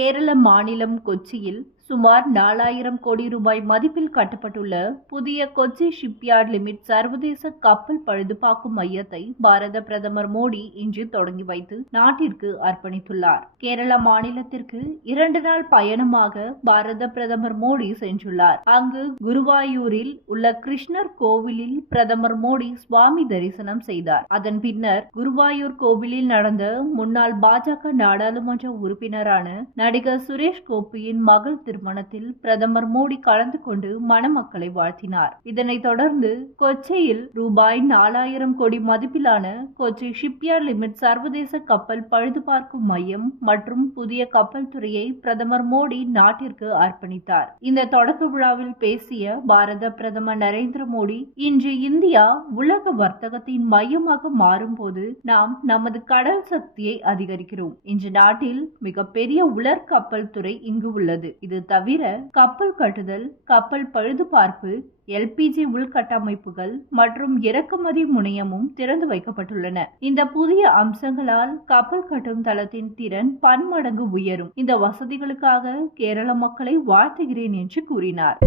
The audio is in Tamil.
கேரள மாநிலம் கொச்சியில் சுமார் நாலாயிரம் கோடி ரூபாய் மதிப்பில் கட்டப்பட்டுள்ள புதிய கொச்சி ஷிப்யார்ட் லிமிட் சர்வதேச கப்பல் பழுதுபார்க்கும் மையத்தை பாரத பிரதமர் மோடி இன்று தொடங்கி வைத்து நாட்டிற்கு அர்ப்பணித்துள்ளார். கேரள மாநிலத்திற்கு இரண்டு நாள் பயணமாக பாரத பிரதமர் மோடி சென்றுள்ளார். அங்கு குருவாயூரில் உள்ள கிருஷ்ணர் கோவிலில் பிரதமர் மோடி சுவாமி தரிசனம் செய்தார். அதன் பின்னர் குருவாயூர் கோவிலில் நடந்த முன்னாள் பாஜக நாடாளுமன்ற உறுப்பினரான நடிகர் சுரேஷ் கோபியின் மகள் திருமணத்தில் பிரதமர் மோடி கலந்து கொண்டு மணமக்களை வாழ்த்தினார். இதனைத் தொடர்ந்து கொச்சியில் ரூபாய் நாலாயிரம் கோடி மதிப்பிலான கொச்சி ஷிப்யார்ட் லிமிட் சர்வதேச கப்பல் பழுதுபார்க்கும் மையம் மற்றும் புதிய கப்பல் துறையை பிரதமர் மோடி நாட்டிற்கு அர்ப்பணித்தார். இந்த தொடக்க விழாவில் பேசிய பாரத பிரதமர் நரேந்திர மோடி இன்று இந்தியா உலக வர்த்தகத்தின் மையமாக மாறும்போது நாம் நமது கடல் சக்தியை அதிகரிக்கிறோம். இன்று நாட்டில் மிகப்பெரிய உலர் கப்பல் துறை இங்கு உள்ளது. இது தவிர கப்பல் கட்டுதல் கப்பல் பழுதுபார்ப்பு எல்பிஜி உள்கட்டமைப்புகள் மற்றும் இறக்குமதி முனையமும் திறந்து வைக்கப்பட்டுள்ளன. இந்த புதிய அம்சங்களால் கப்பல் கட்டும் தளத்தின் திறன் பன்மடங்கு உயரும். இந்த வசதிகளுக்காக கேரள மக்களை வாழ்த்துகிறேன் என்று கூறினார்.